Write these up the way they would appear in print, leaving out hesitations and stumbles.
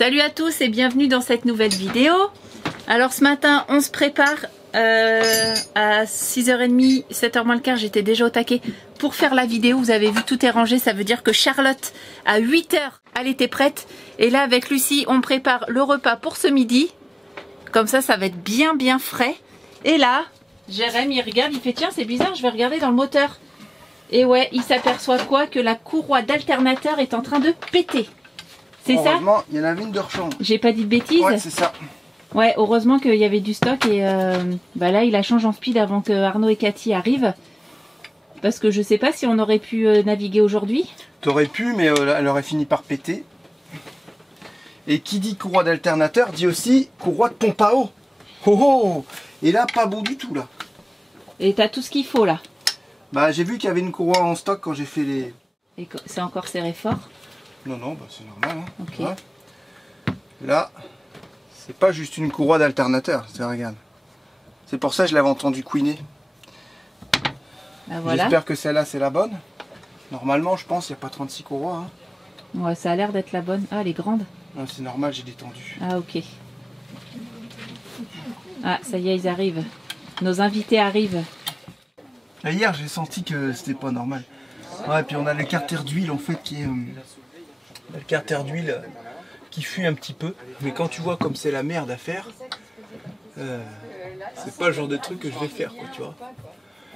Salut à tous et bienvenue dans cette nouvelle vidéo. Alors ce matin on se prépare à 6h30, 7h moins le quart, j'étais déjà au taquet pour faire la vidéo. Vous avez vu, tout est rangé, ça veut dire que Charlotte à 8h elle était prête. Et là avec Lucie on prépare le repas pour ce midi. Comme ça va être bien frais. Et là Jérém il regarde, il fait tiens c'est bizarre, je vais regarder dans le moteur. Et ouais, il s'aperçoit quoi? Que la courroie d'alternateur est en train de péter. C'est ça? Heureusement, il y en a une de rechange. J'ai pas dit de bêtises? Ouais, c'est ça. Ouais, heureusement qu'il y avait du stock et bah là, il a changé en speed avant que Arnaud et Cathy arrivent. Parce que je sais pas si on aurait pu naviguer aujourd'hui. T'aurais pu, mais elle aurait fini par péter. Et qui dit courroie d'alternateur dit aussi courroie de pompe à eau. Oh oh! Et là, pas bon du tout, là. Et t'as tout ce qu'il faut, là. Bah, j'ai vu qu'il y avait une courroie en stock quand j'ai fait les... Et c'est encore serré fort? Non, bah, c'est normal. Hein. Ok. Ouais. Là, c'est pas juste une courroie d'alternateur, regarde. C'est pour ça que je l'avais entendu couiner. Bah, voilà. J'espère que celle-là, c'est la bonne. Normalement, je pense, il n'y a pas 36 courroies. Hein. Ouais, ça a l'air d'être la bonne. Ah, elle est grande. C'est normal, j'ai détendu. Ah, ok. Ah, ça y est, ils arrivent. Nos invités arrivent. Et hier, j'ai senti que c'était pas normal. Ouais, puis on a le carter d'huile, en fait, qui est... le carter d'huile qui fuit un petit peu. Mais quand tu vois comme c'est la merde à faire, c'est pas le genre de truc que je vais faire, quoi, tu vois.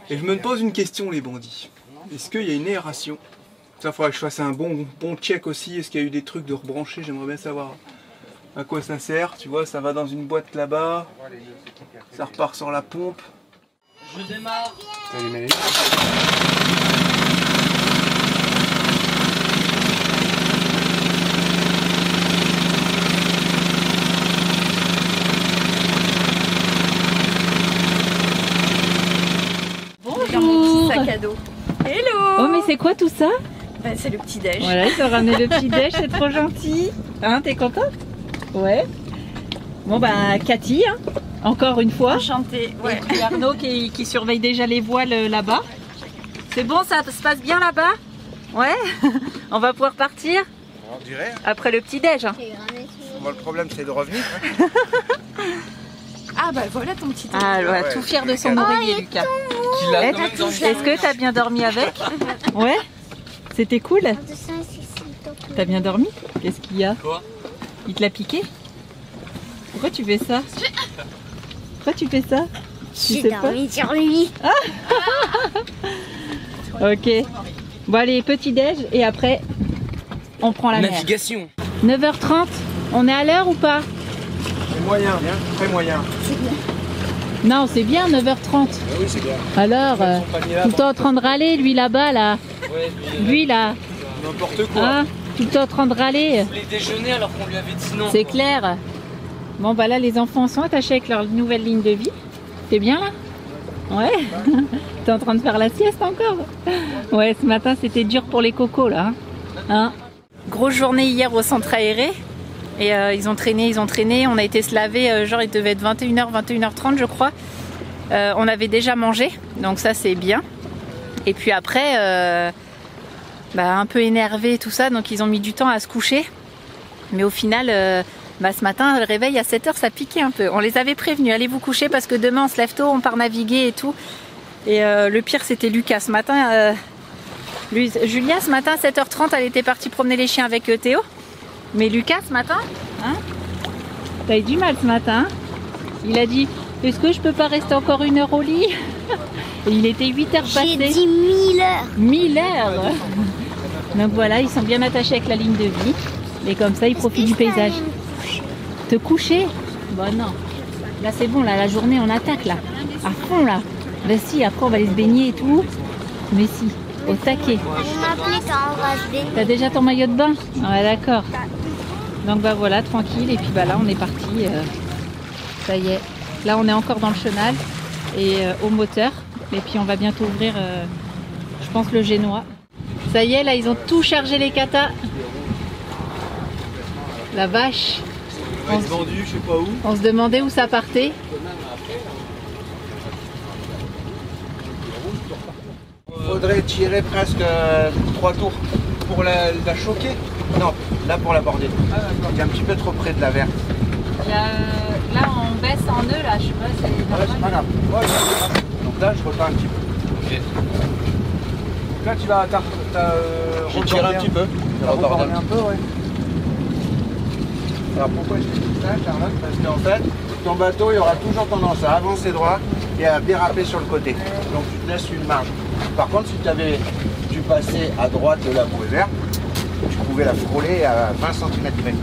Et je me pose une question, les bandits. Est-ce qu'il y a une aération? Ça, faudrait que je fasse un bon check aussi. Est-ce qu'il y a eu des trucs de rebrancher? J'aimerais bien savoir à quoi ça sert. Tu vois, ça va dans une boîte là-bas. Ça repart sur la pompe. Je démarre. Salut Mélie. Bonjour. Sac à dos. Hello. Oh, mais c'est quoi tout ça? C'est le petit déj. Voilà, ils ont ramené le petit déj, c'est trop gentil. Hein, t'es contente? Ouais. Bon bah Cathy, hein, encore une fois. Enchantée. Ouais. Et puis Arnaud qui surveille déjà les voiles là-bas. C'est bon, ça se passe bien là-bas? Ouais. On va pouvoir partir On dirait. après le petit déj. Hein. Moi, le problème, c'est de revenir. Ah bah voilà ton petit déj. Ah, voilà, ouais. tout fier de son oreiller, Lucas. Qui l'a quand même dans le Est-ce que t'as bien dormi avec? Ouais. C'était cool. T'as bien dormi? Qu'est-ce qu'il y a? Quoi? Il te l'a piqué? Pourquoi tu fais ça? Pourquoi tu fais ça? J'ai dormi sur lui. Ok. Bon allez, petit déj et après on prend la mer. Navigation. 9h30, on est à l'heure ou pas? C'est moyen, bien. Très moyen. Non, c'est bien 9h30. Oui, c'est bien. Alors, tout le temps en train de râler, lui là-bas, là. Ouais, Lui là, N'importe quoi. hein, tout le temps en train de râler. il voulait déjeuner alors qu'on lui avait dit non. C'est clair. Bon bah là, les enfants sont attachés avec leur nouvelle ligne de vie. T'es bien là? Ouais. T'es en train de faire la sieste encore? Ouais, ce matin c'était dur pour les cocos là. Hein, grosse journée hier au centre aéré. Et ils ont traîné. On a été se laver, genre il devait être 21h, 21h30 je crois. On avait déjà mangé, donc ça c'est bien. Et puis après, un peu énervé et tout ça, donc ils ont mis du temps à se coucher. Mais au final, ce matin, le réveil à 7h, ça piquait un peu. On les avait prévenus, allez vous coucher parce que demain on se lève tôt, on part naviguer et tout. Et le pire c'était Lucas. Ce matin, Julia, ce matin, 7h30, elle était partie promener les chiens avec Théo. Mais Lucas, ce matin, hein, t'as eu du mal ce matin. Il a dit, est-ce que je peux pas rester encore 1 heure au lit? Et il était 8h passées. J'ai dit 1000 heures. 1000 heures. Donc voilà, ils sont bien attachés avec la ligne de vie. Et comme ça, ils profitent du paysage. Te coucher? Bon non. Là c'est bon, là la journée on attaque là. À fond là. Bah si, après on va aller se baigner et tout. Mais si, au taquet. Vous m'appelez quand on va se baigner. T'as déjà ton maillot de bain? Ouais, d'accord. Donc bah voilà, tranquille. Et puis bah là on est parti. Ça y est. Là on est encore dans le chenal et au moteur. Et puis on va bientôt ouvrir, je pense, le génois. Ça y est, là ils ont tout chargé les katas. La vache. Vendu, je sais pas où. On se demandait où ça partait. Faudrait tirer presque 3 tours pour la choquer. Non, là pour l'aborder. Il est un petit peu trop près de la verte. Là, on baisse en nœud, là, je sais pas, c'est Ouais, c'est pas grave. Ouais, c'est pas grave. Donc là, je repars un petit peu. Donc là, tu vas Je tire un petit peu. Je reborde un peu, ouais. Alors pourquoi je te dis ça, Charlotte? Parce qu'en fait, ton bateau, il aura toujours tendance à avancer droit et à déraper sur le côté. Donc tu te laisses une marge. Par contre, si tu passais à droite de la bouée verte, tu pouvais la frôler à 20 cm près.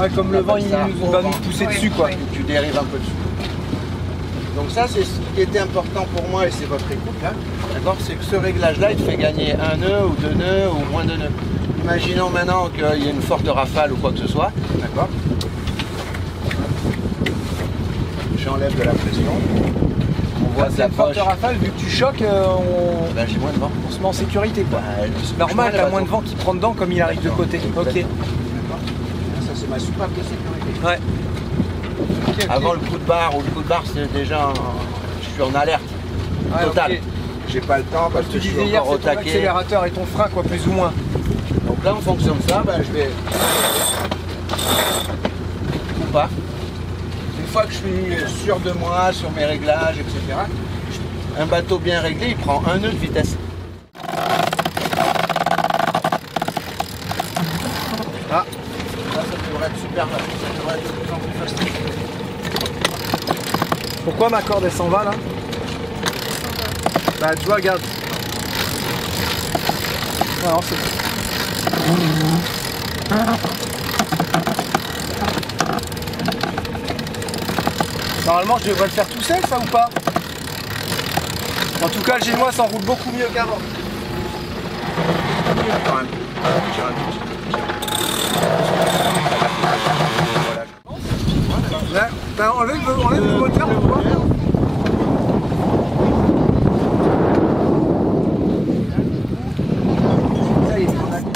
Ouais, comme le vent, il va nous pousser dessus, quoi. Tu dérives un peu dessus. Donc ça, c'est ce qui était important pour moi, et c'est votre écoute, là. D'accord? C'est que ce réglage-là, il te fait gagner un nœud, ou 2 nœuds, ou moins de nœuds. Imaginons maintenant qu'il y a une forte rafale ou quoi que ce soit. D'accord? J'enlève de la pression. On voit de la forte poche. rafale, vu que tu choques, Ben, j'ai moins de vent. on se met en sécurité, quoi. C'est Normal, t'as moins de vent qui prend dedans comme il arrive de côté. Ok. D'accord. Ça, c'est ma soupape de sécurité. Ouais. Ok, ok. Avant le coup de barre ou le coup de barre, c'est déjà je suis en alerte totale. ok. J'ai pas le temps parce Comme que tu je disais suis hier, encore au c'est ton taquet. accélérateur et ton frein, quoi, plus ou moins. Donc là, en fonction de ça, ben, je vais ou pas. Une fois que je suis sûr de moi, sur mes réglages, etc. Un bateau bien réglé, il prend un nœud de vitesse. Ah, là, ça devrait être super facile. Ça devrait être de plus en plus facile. Pourquoi ma corde, elle s'en va, là? Bah, tu vois, regarde. Non, c'est... Normalement, je devrais le faire tout seul, ça, ou pas? En tout cas, le génois s'enroule beaucoup mieux qu'avant. Quand même. Tire un tout petit peu. Là, t'as enlevé le moteur, tu vois? Ça y est, on a mis.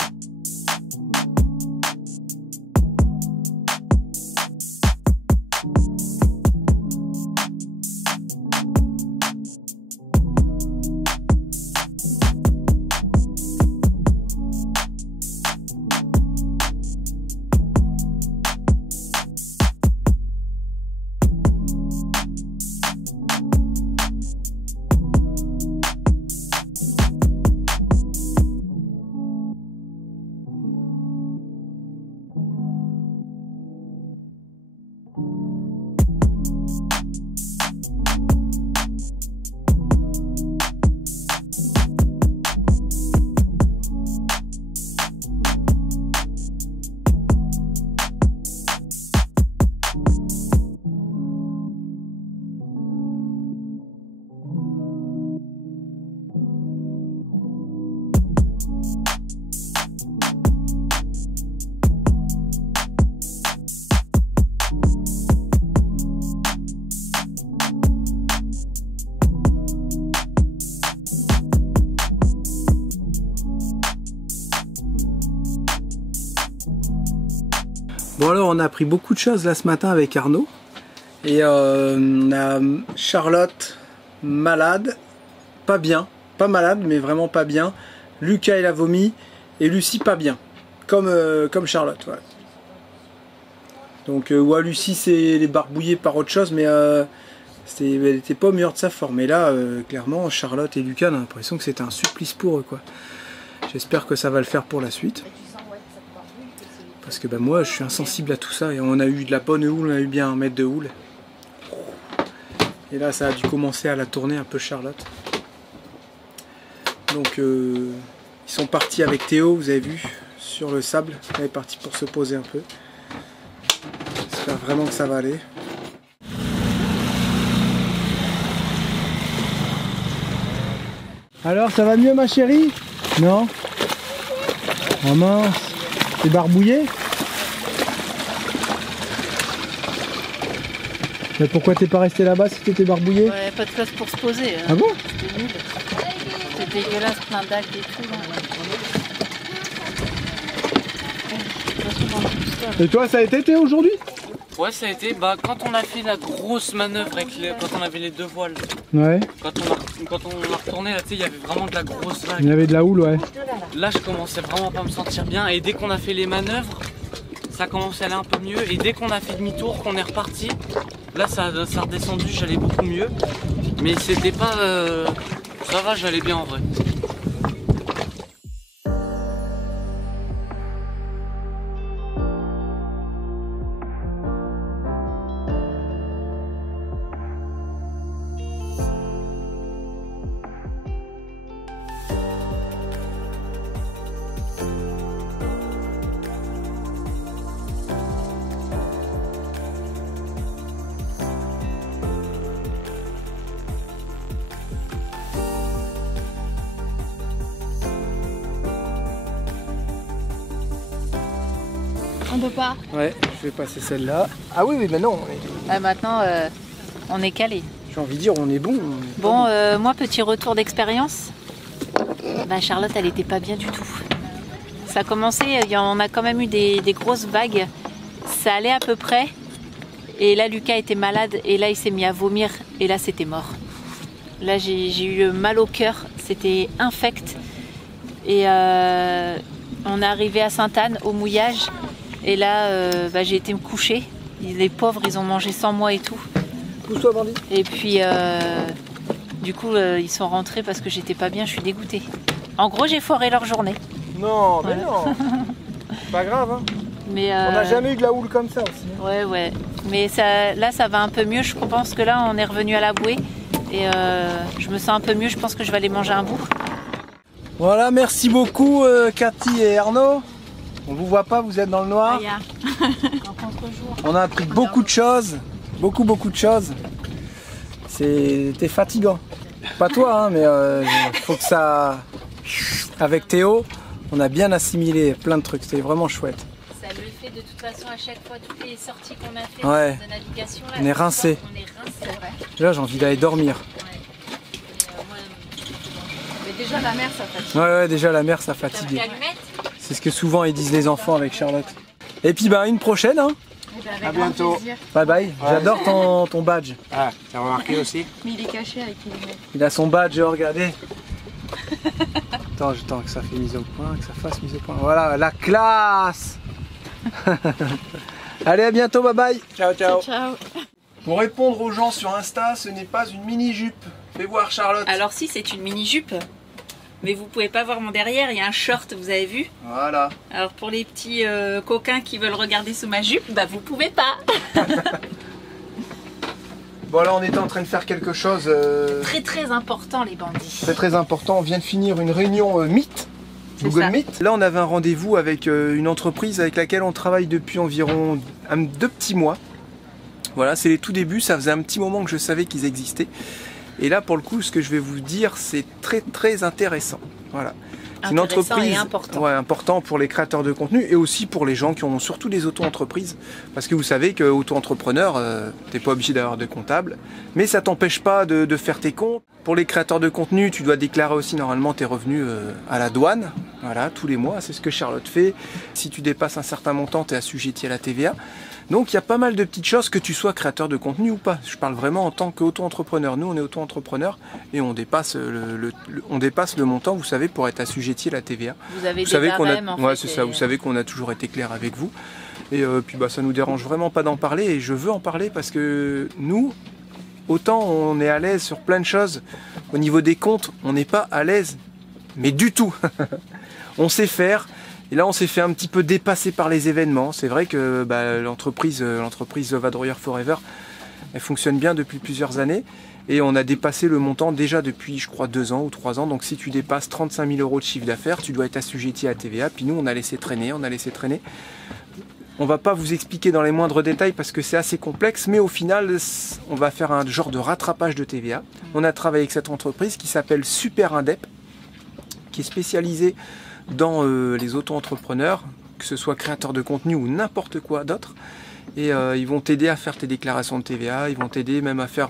Bon alors on a appris beaucoup de choses là ce matin avec Arnaud et on a Charlotte malade, pas bien, pas malade mais vraiment pas bien, Lucas il a vomi et Lucie pas bien, comme Charlotte. Voilà. Donc ouais, Lucie c'est les barbouillée par autre chose mais elle était pas au meilleur de sa forme et là clairement Charlotte et Lucas on a l'impression que c'était un supplice pour eux quoi. J'espère que ça va le faire pour la suite. Parce que ben, moi je suis insensible à tout ça et on a eu de la bonne houle, on a eu bien 1 mètre de houle. Et là ça a dû commencer à la tourner un peu Charlotte. Donc ils sont partis avec Théo, vous avez vu, sur le sable. Elle est partie pour se poser un peu. J'espère vraiment que ça va aller. Alors ça va mieux ma chérie? Non? Oh mince, t'es barbouillé? Mais pourquoi t'es pas resté là-bas si t'étais barbouillé? Ouais, pas de place pour se poser. Hein. Ah bon? C'était nul. C'était dégueulasse, plein d'algues et tout. Là. Et toi ça a été Théo aujourd'hui? Ouais, ça a été, bah, quand on a fait la grosse manœuvre, quand on avait les 2 voiles, Ouais. quand on a quand on a retourné, là, tu sais, il y avait vraiment de la grosse vague. Il y avait de la houle, ouais. Là, je commençais vraiment pas à me sentir bien. Et dès qu'on a fait les manœuvres, ça commençait à aller un peu mieux. Et dès qu'on a fait demi-tour, qu'on est reparti, là, ça a redescendu, j'allais beaucoup mieux. Mais c'était pas... ça va, j'allais bien en vrai. On peut pas. Ouais, je vais passer celle-là. Ah oui, mais non, Maintenant, on est calé. j'ai envie de dire, on est bon. Bon, moi, petit retour d'expérience. Bah, Charlotte, elle était pas bien du tout. Ça a commencé, on a quand même eu des grosses vagues. Ça allait à peu près. Et là, Lucas était malade. Et là, il s'est mis à vomir. Et là, c'était mort. Là, j'ai eu mal au cœur. C'était infect. Et on est arrivé à Sainte-Anne, au mouillage. Et là, j'ai été me coucher. Les pauvres, ils ont mangé sans moi et tout. Pousse-toi, bandit. Et puis, du coup, ils sont rentrés parce que j'étais pas bien. Je suis dégoûtée. En gros, j'ai foiré leur journée. Non, mais Voilà. non. Pas grave, hein. Mais, On n'a jamais eu de la houle comme ça aussi. Ouais, ouais. Mais ça, là, ça va un peu mieux. Je pense que là, on est revenu à la bouée. Et je me sens un peu mieux. Je pense que je vais aller manger un bout. Voilà, merci beaucoup Cathy et Arnaud. On vous voit pas, vous êtes dans le noir. On a appris beaucoup de choses, beaucoup de choses. C'était fatigant. Pas toi, hein, mais faut que ça... Avec Théo, on a bien assimilé plein de trucs, c'était vraiment chouette. Ça le fait de toute façon à chaque fois, toutes les sorties qu'on a fait Ouais. de navigation. Là, On est rincé. On est rincé, ouais. Là, j'ai envie d'aller dormir. Mais déjà la mer ça fatigue. Ouais, déjà la mer, ça fatigue. C'est ce que souvent ils disent les enfants avec Charlotte. Et puis, une prochaine, hein. À bientôt. Bye bye. J'adore ton badge. Ah, t'as remarqué aussi? Mais il est caché avec les lunettes. Il a son badge, regardez. Attends que ça fait mise au point, que ça fasse mise au point. Voilà, la classe. Allez, à bientôt, bye bye. Ciao, ciao. Ciao. Pour répondre aux gens sur Insta, ce n'est pas une mini-jupe. Fais voir, Charlotte. Alors si, c'est une mini-jupe. Mais vous pouvez pas voir mon derrière, il y a un short, vous avez vu? Voilà. Alors pour les petits coquins qui veulent regarder sous ma jupe, bah vous pouvez pas. Bon, là, on était en train de faire quelque chose Très très important les bandits. très important. On vient de finir une réunion Meet. Google ça. Meet. Là, on avait un rendez-vous avec une entreprise avec laquelle on travaille depuis environ 2 petits mois. Voilà, c'est les tout débuts. Ça faisait un petit moment que je savais qu'ils existaient. Et là, pour le coup, ce que je vais vous dire, c'est très très intéressant. Voilà. C'est une Intéressant entreprise et important. ouais, important pour les créateurs de contenu et aussi pour les gens qui ont surtout des auto-entreprises. Parce que vous savez que auto-entrepreneur, t'es pas obligé d'avoir de comptable, mais ça t'empêche pas de faire tes comptes. Pour les créateurs de contenu, tu dois déclarer aussi normalement tes revenus à la douane, voilà, tous les mois. C'est ce que Charlotte fait. Si tu dépasses un certain montant, tu es assujetti à la TVA. Donc il y a pas mal de petites choses, que tu sois créateur de contenu ou pas. Je parle vraiment en tant qu'auto-entrepreneur. Nous, on est auto-entrepreneur et on dépasse le montant, vous savez, pour être assujetti à la TVA. Vous avez Vous savez qu'on a, barèmes, en ouais, fait, c'est ça. Vous savez qu'on a toujours été clair avec vous. Et puis ça nous dérange vraiment pas d'en parler. Et je veux en parler parce que nous, autant on est à l'aise sur plein de choses. Au niveau des comptes, on n'est pas à l'aise, mais du tout. On sait faire. Et là, on s'est fait un petit peu dépasser par les événements. C'est vrai que l'entreprise The Vadrouilleur Forever, elle fonctionne bien depuis plusieurs années. Et on a dépassé le montant déjà depuis, je crois, 2 ans ou 3 ans. Donc si tu dépasses 35 000 € de chiffre d'affaires, tu dois être assujetti à la TVA. Puis nous, on a laissé traîner. On va pas vous expliquer dans les moindres détails parce que c'est assez complexe. Mais au final, on va faire un genre de rattrapage de TVA. On a travaillé avec cette entreprise qui s'appelle Super Indep, qui est spécialisée dans les auto-entrepreneurs, que ce soit créateurs de contenu ou n'importe quoi d'autre. Et ils vont t'aider à faire tes déclarations de TVA, ils vont t'aider même à faire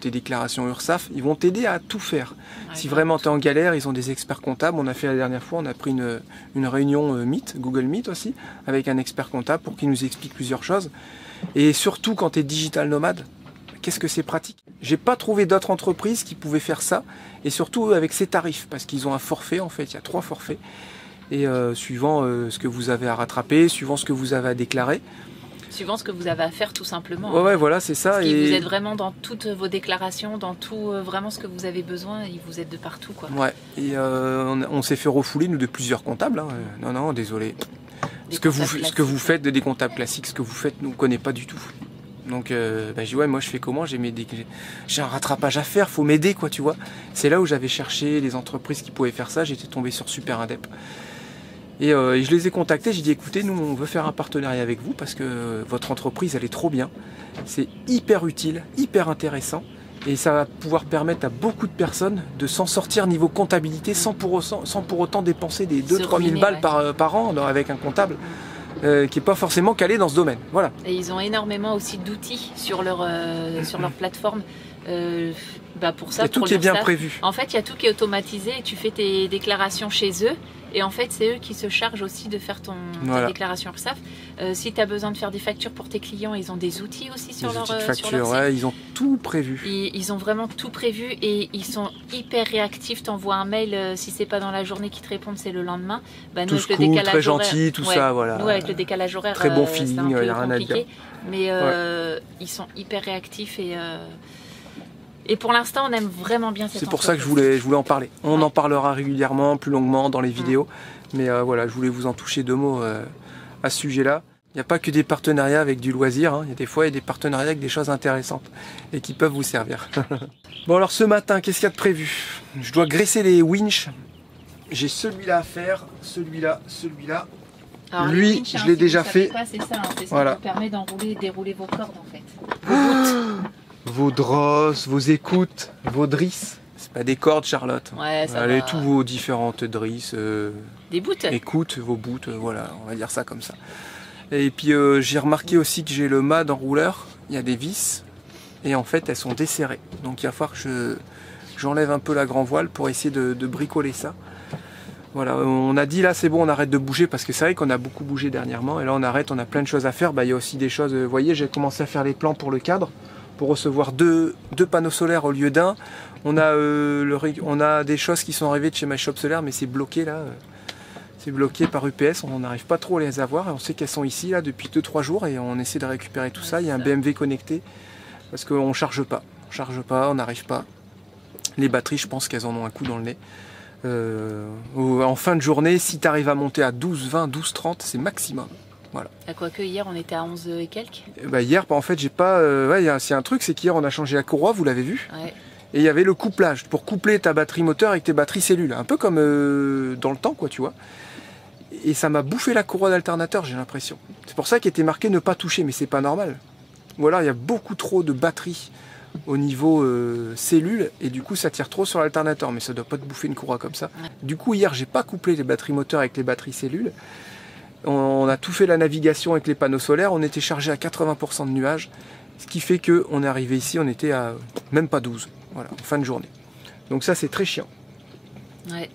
tes déclarations URSSAF, ils vont t'aider à tout faire. Si vraiment tu es en galère, ils ont des experts comptables. On a fait la dernière fois, on a pris une réunion Meet, Google Meet aussi, avec un expert comptable pour qu'il nous explique plusieurs choses. Et surtout quand tu es digital nomade, qu'est-ce que c'est pratique. J'ai pas trouvé d'autres entreprises qui pouvaient faire ça, et surtout avec ces tarifs, parce qu'ils ont un forfait en fait, il y a 3 forfaits, et suivant ce que vous avez à rattraper, suivant ce que vous avez à déclarer. Suivant ce que vous avez à faire tout simplement. Ouais, voilà, c'est ça. Parce qu'il vous aide vraiment dans toutes vos déclarations, dans tout vraiment ce que vous avez besoin, il vous aide de partout, quoi. Ouais, et on s'est fait refouler, nous, de plusieurs comptables. Hein. Non, désolé. Ce que vous faites de des comptables classiques, ce que vous faites, nous, on ne connaît pas du tout. Donc, j'ai dit, ouais, moi, je fais comment? J'ai un rattrapage à faire, faut m'aider, quoi, tu vois. C'est là où j'avais cherché les entreprises qui pouvaient faire ça, j'étais tombé sur Super Indep. Et je les ai contactés, j'ai dit écoutez, nous on veut faire un partenariat avec vous parce que votre entreprise elle est trop bien, c'est hyper utile, hyper intéressant et ça va pouvoir permettre à beaucoup de personnes de s'en sortir niveau comptabilité sans pour autant dépenser des 2-3 000 balles par an avec un comptable qui n'est pas forcément calé dans ce domaine. Voilà. Et ils ont énormément aussi d'outils sur leur plateforme. Pour ça, et tout qui est bien prévu. En fait, il y a tout qui est automatisé et tu fais tes déclarations chez eux. Et en fait, c'est eux qui se chargent aussi de faire ta déclaration URSSAF. Si tu as besoin de faire des factures pour tes clients, ils ont des outils aussi sur leur facture. Ouais, ils ont tout prévu. Ils ont vraiment tout prévu et ils sont hyper réactifs. T'envoies un mail, si c'est pas dans la journée qu'ils te répondent, c'est le lendemain. Nous, tout avec le cool, décalage très horaire, gentil, tout ça, voilà. Nous, avec le décalage horaire, très bon feeling, c'est un peu rien compliqué. à dire. Mais ils sont hyper réactifs et pour l'instant, on aime vraiment bien cette entreprise. C'est pour ça que je voulais en parler. On en parlera régulièrement, plus longuement dans les vidéos. Mais voilà, je voulais vous en toucher 2 mots à ce sujet-là. Il n'y a pas que des partenariats avec du loisir. Hein. Il y a des fois des partenariats avec des choses intéressantes et qui peuvent vous servir. Bon alors ce matin, qu'est-ce qu'il y a de prévu? Je dois graisser les winches. J'ai celui-là à faire, celui-là. Alors, lui, winch, je l'ai déjà fait. C'est ça, c'est ce voilà. qui vous permet d'enrouler et dérouler vos cordes en fait. Vos drosses, vos écoutes, vos drisses. C'est pas des cordes, Charlotte. Ouais, ça allez, va. tous vos différentes drisses. Des bouts. Écoutes, vos bouts, voilà, on va dire ça comme ça. Et puis j'ai remarqué aussi que j'ai le mât d'enrouleur. Il y a des vis et en fait elles sont desserrées. Donc il va falloir que j'enlève un peu la grand voile pour essayer de bricoler ça. Voilà, on a dit là c'est bon, on arrête de bouger parce que c'est vrai qu'on a beaucoup bougé dernièrement et là on arrête, on a plein de choses à faire. Il y a aussi des choses, vous voyez, j'ai commencé à faire les plans pour le cadre pour recevoir deux panneaux solaires au lieu d'un. On a des choses qui sont arrivées de chez My Shop Solaire mais c'est bloqué là. C'est bloqué par UPS, on n'arrive pas trop à les avoir. On sait qu'elles sont ici là depuis 2-3 jours et on essaie de récupérer tout ça. Il y a un BMW connecté parce qu'on ne charge pas. On n'arrive pas. Les batteries, je pense qu'elles en ont un coup dans le nez. En fin de journée, si tu arrives à monter à 12, 20, 12, 30, c'est maximum. Voilà. Quoique hier on était à 11 et quelques. Hier, en fait, j'ai pas. C'est un truc, c'est qu'hier on a changé la courroie, vous l'avez vu. Ouais. Et il y avait le couplage pour coupler ta batterie moteur avec tes batteries cellules. Un peu comme dans le temps, quoi, tu vois. Et ça m'a bouffé la courroie d'alternateur, j'ai l'impression. C'est pour ça qu'il était marqué ne pas toucher, mais c'est pas normal. Ou alors il y a beaucoup trop de batteries au niveau cellules et du coup ça tire trop sur l'alternateur, mais ça doit pas te bouffer une courroie comme ça. Ouais. Du coup hier j'ai pas couplé les batteries moteurs avec les batteries cellules. On a tout fait la navigation avec les panneaux solaires, on était chargé à 80% de nuages, ce qui fait que on est arrivé ici, on était à même pas 12, voilà, en fin de journée. Donc ça c'est très chiant. Ouais.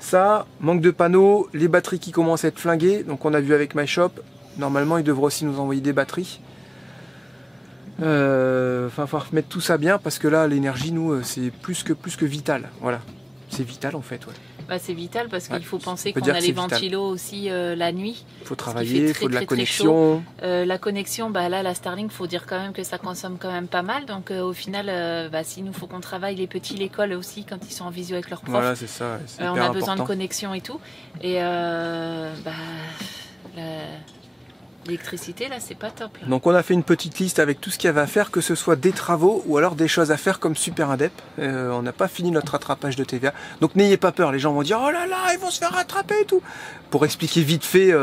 Ça, manque de panneaux, les batteries qui commencent à être flinguées, donc on a vu avec MyShop, normalement ils devraient aussi nous envoyer des batteries. Il va falloir mettre tout ça bien parce que là l'énergie nous c'est plus que vital, voilà. C'est vital en fait, ouais. Bah, c'est vital parce qu'il faut penser qu'on a les ventilos aussi la nuit. Il faut travailler, il faut de la connexion. La connexion, là la Starlink, faut dire quand même que ça consomme quand même pas mal. Donc au final, s'il nous faut qu'on travaille les petits, l'école aussi quand ils sont en visio avec leurs profs. Voilà, c'est ça. C'est on a besoin de connexion et tout. Et l'électricité là c'est pas top là. Donc on a fait une petite liste avec tout ce qu'il y avait à faire, que ce soit des travaux ou alors des choses à faire comme Super Indep. On n'a pas fini notre rattrapage de TVA, donc n'ayez pas peur, les gens vont dire oh là là ils vont se faire rattraper et tout. Pour expliquer vite fait,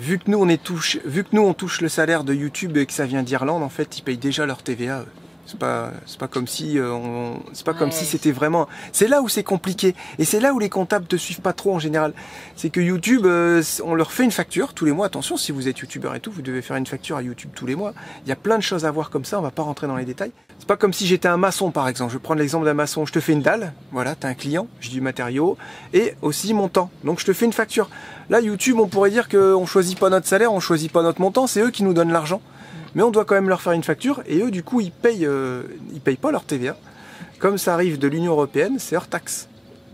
vu que nous on touche le salaire de YouTube et que ça vient d'Irlande, en fait ils payent déjà leur TVA. C'est pas comme si comme si c'était vraiment. C'est là où c'est compliqué et c'est là où les comptables te suivent pas trop en général. C'est que YouTube, on leur fait une facture tous les mois. Attention, si vous êtes youtubeur et tout, vous devez faire une facture à YouTube tous les mois. Il y a plein de choses à voir comme ça. On va pas rentrer dans les détails. C'est pas comme si j'étais un maçon par exemple. Je vais prendre l'exemple d'un maçon. Je te fais une dalle. Voilà, t'as un client, j'ai du matériau et aussi mon temps. Donc je te fais une facture. Là, YouTube, on pourrait dire qu'on choisit pas notre salaire, on choisit pas notre montant, c'est eux qui nous donnent l'argent. Mais on doit quand même leur faire une facture, et eux, du coup, ils payent pas leur TVA. Comme ça arrive de l'Union Européenne, c'est hors taxe.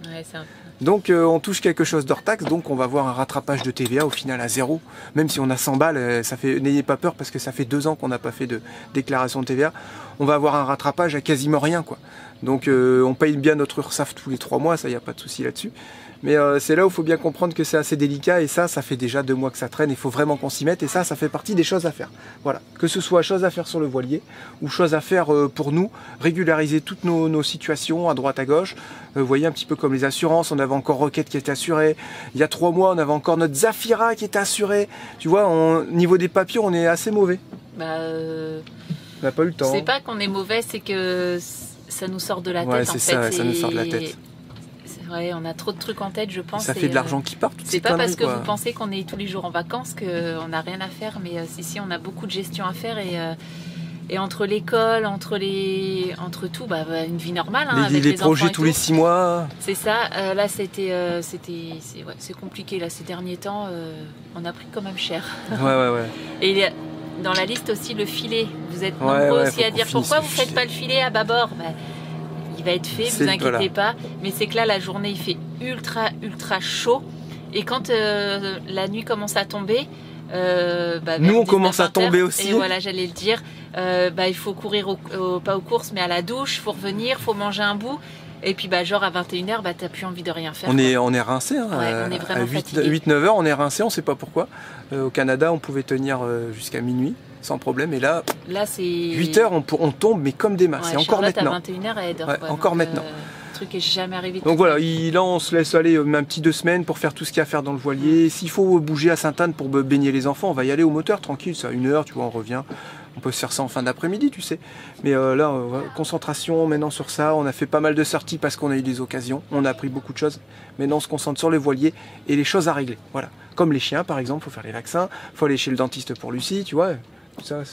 Ouais, c'est un... Donc on touche quelque chose d'hors taxe, donc on va voir un rattrapage de TVA au final à 0. Même si on a 100 balles, ça fait, n'ayez pas peur parce que ça fait 2 ans qu'on n'a pas fait de déclaration de TVA. On va avoir un rattrapage à quasiment rien, quoi. Donc on paye bien notre URSSAF tous les 3 mois, ça y a pas de souci là-dessus. Mais c'est là où il faut bien comprendre que c'est assez délicat et ça fait déjà 2 mois que ça traîne, il faut vraiment qu'on s'y mette et ça fait partie des choses à faire. Voilà, que ce soit choses à faire sur le voilier ou choses à faire pour nous, régulariser toutes nos situations à droite à gauche. Vous voyez un petit peu comme les assurances, on avait encore Rocket qui était assuré, il y a 3 mois on avait encore notre Zafira qui était assuré. Tu vois, au niveau des papiers on est assez mauvais. Bah, on n'a pas eu le temps. C'est pas qu'on est mauvais, c'est que ça nous sort de la tête. Ouais, c'est ça, ça nous sort de la tête. Ouais, on a trop de trucs en tête, je pense. Ça fait de l'argent qui part. C'est pas parce que vous pensez qu'on est tous les jours en vacances qu'on n'a rien à faire, mais si, on a beaucoup de gestion à faire et entre l'école, entre tout, une vie normale. Hein, les projets tous les 6 mois. C'est ça. Là, c'est compliqué là ces derniers temps. On a pris quand même cher. Ouais. Et il y a dans la liste aussi le filet. Vous êtes nombreux aussi à dire pourquoi vous faites pas le filet à bâbord. Il va être fait, vous inquiétez pas, mais c'est que là la journée il fait ultra chaud et quand la nuit commence à tomber, nous on commence à tomber aussi. Et voilà, j'allais le dire, il faut courir pas aux courses mais à la douche, faut revenir, faut manger un bout. Et puis genre à 21h, t'as plus envie de rien faire. On est rincé, hein, on est vraiment à 8-9 heures on est rincé, on sait pas pourquoi. Au Canada on pouvait tenir jusqu'à minuit sans problème et là c'est 8 heures on tombe mais comme des masses. Et encore maintenant. À 21h elle dort. Encore maintenant. Le truc est jamais arrivé. Donc voilà, là on se laisse aller un petit 2 semaines pour faire tout ce qu'il y a à faire dans le voilier. S'il faut bouger à Sainte-Anne pour baigner les enfants, on va y aller au moteur tranquille, ça 1 heure, tu vois, on revient. On peut se faire ça en fin d'après-midi, tu sais. Mais là, concentration maintenant sur ça. On a fait pas mal de sorties parce qu'on a eu des occasions. On a appris beaucoup de choses. Maintenant, on se concentre sur les voiliers et les choses à régler. Voilà. Comme les chiens, par exemple, il faut faire les vaccins. Il faut aller chez le dentiste pour Lucie, tu vois.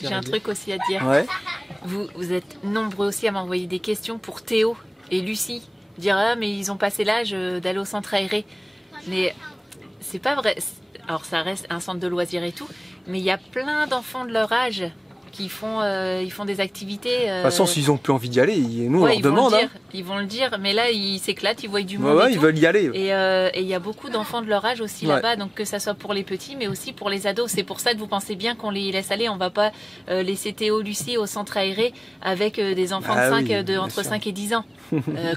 J'ai un truc aussi à dire. Ouais. Vous êtes nombreux aussi à m'envoyer des questions pour Théo et Lucie. Dire mais ils ont passé l'âge d'aller au centre aéré. Mais c'est pas vrai. Alors ça reste un centre de loisirs et tout. Mais il y a plein d'enfants de leur âge qui font des activités. De toute façon, s'ils ont plus envie d'y aller, nous on leur demande. Ils vont le dire, mais là ils s'éclatent, ils voient du monde. Ils veulent y aller. Et il y a beaucoup d'enfants de leur âge aussi là-bas, donc que ça soit pour les petits, mais aussi pour les ados. C'est pour ça que vous pensez bien qu'on les laisse aller. On va pas laisser Théo, Lucie au centre aéré avec des enfants entre 5 et 10 ans,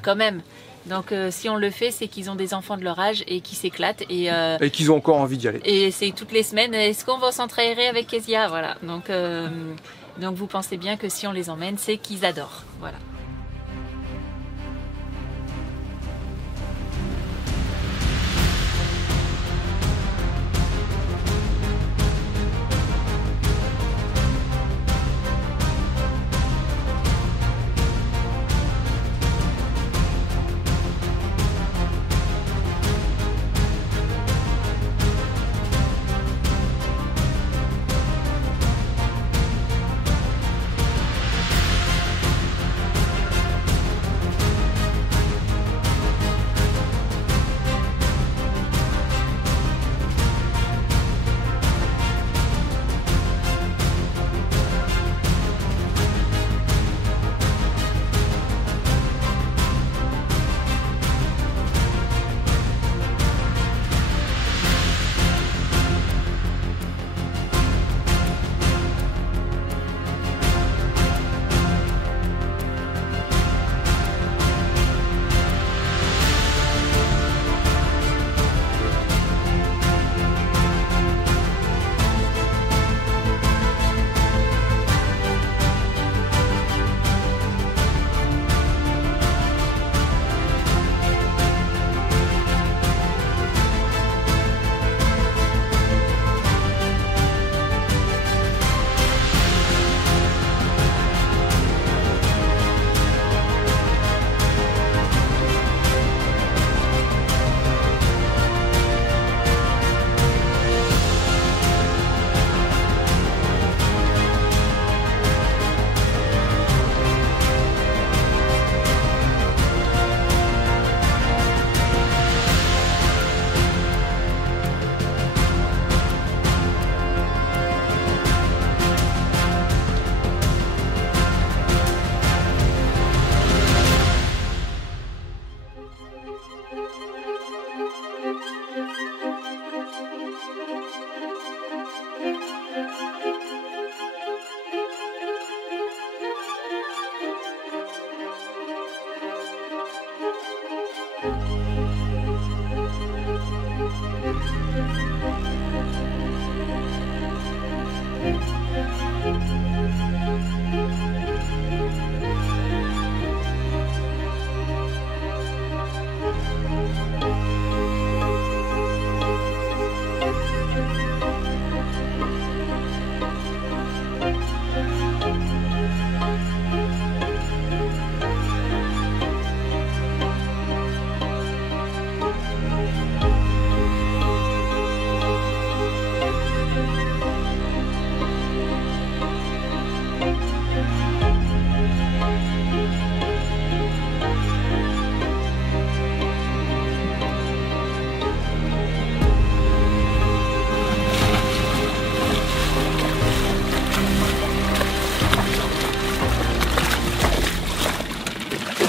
quand même. Donc si on le fait, c'est qu'ils ont des enfants de leur âge et qui s'éclatent. Et qu'ils ont encore envie d'y aller. Et c'est toutes les semaines, est-ce qu'on va au centre aéré avec Kezia? Voilà. Donc vous pensez bien que si on les emmène, c'est qu'ils adorent. Voilà.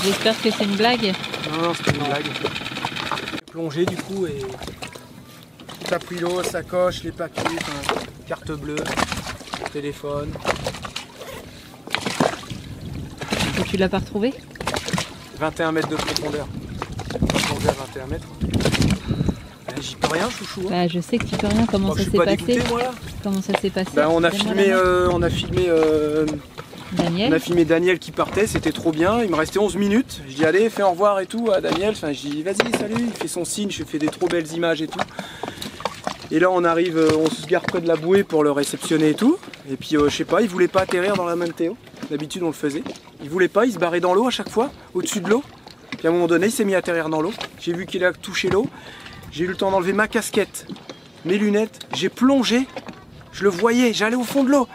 J'espère que c'est une blague. Non, c'était une blague. J'ai plongé du coup et tout a pris l'eau, sacoche, les papiers, carte bleue, téléphone. Et tu l'as pas retrouvé? 21 mètres de profondeur. Plongé à 21 mètres. J'y peux rien, chouchou. Hein. Bah, je sais que tu peux rien. Comment ça Je suis s'est pas passé? dégoûté, moi, là. Comment ça s'est passé? Bah, on a Donne-moi filmé, la main. On a filmé Daniel qui partait, c'était trop bien. Il me restait 11 minutes. Je dis allez, fais au revoir et tout à Daniel. Enfin, je dis vas-y, salut. Il fait son signe, je fais des trop belles images et tout. Et là, on arrive, on se gare près de la bouée pour le réceptionner et tout. Et puis, je sais pas, il voulait pas atterrir dans la Manteo. D'habitude, on le faisait. Il voulait pas, il se barrait dans l'eau à chaque fois, au-dessus de l'eau. Puis à un moment donné, il s'est mis à atterrir dans l'eau. J'ai vu qu'il a touché l'eau. J'ai eu le temps d'enlever ma casquette, mes lunettes. J'ai plongé. Je le voyais, j'allais au fond de l'eau.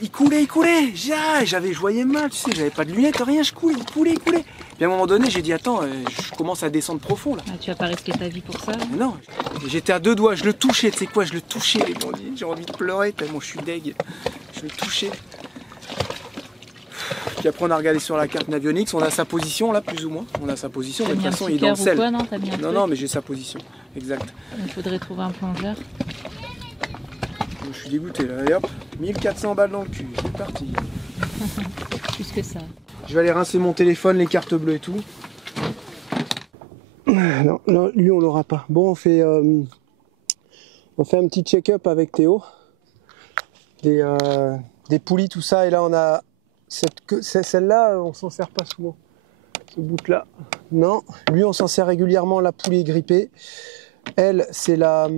Il coulait. Je voyais mal, tu sais, j'avais pas de lunettes, rien, je coulais, il coulait. Puis à un moment donné, j'ai dit attends, je commence à descendre profond là. Ah, tu vas pas risquer ta vie pour ça? Mais non, j'étais à 2 doigts, je le touchais, tu sais quoi, je le touchais les bandits. J'ai envie de pleurer tellement je suis deg. Je le touchais. Puis après on a regardé sur la carte Navionics, on a sa position là plus ou moins. On a sa position, mais de toute façon il est dans le sel. Non, t'as mis un truc. Non, mais j'ai sa position, exact. Il faudrait trouver un plongeur. Je suis dégoûté là, allez hop, 1400 balles dans le cul, c'est parti. Plus que ça. Je vais aller rincer mon téléphone, les cartes bleues et tout. Non, lui on l'aura pas. Bon, on fait un petit check-up avec Théo. Des poulies, tout ça. Et là on a celle-là, on s'en sert pas souvent. Ce bout-là. Non, lui on s'en sert régulièrement, la poulie est grippée. Elle, c'est la